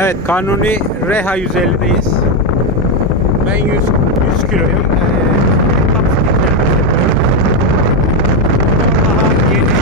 Evet, Kanuni Reha 150'deyiz. Ben 100 kiloyum. Top speed'lerimizi yapıyorum. Daha yeni.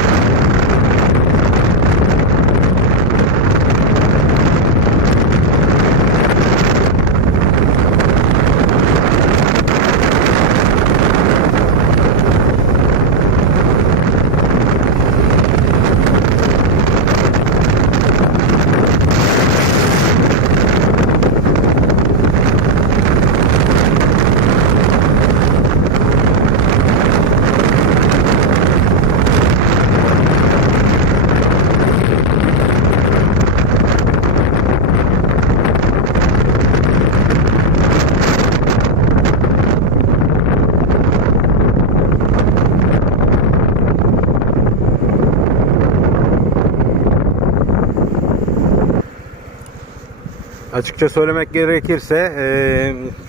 Açıkça söylemek gerekirse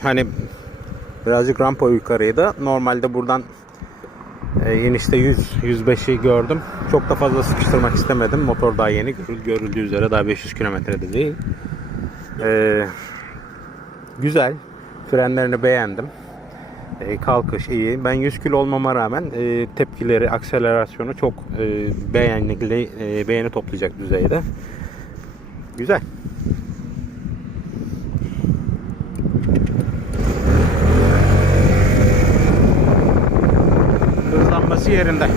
hani birazcık rampa yukarıydı. Normalde buradan inişte 100-105'i gördüm. Çok da fazla sıkıştırmak istemedim. Motor daha yeni, görüldüğü üzere daha 500 kilometrede değil. Güzel. Frenlerini beğendim. Kalkış iyi. Ben 100 kilo olmama rağmen tepkileri, akselerasyonu çok beğeni toplayacak düzeyde. Güzel. Hızlanması yerinde.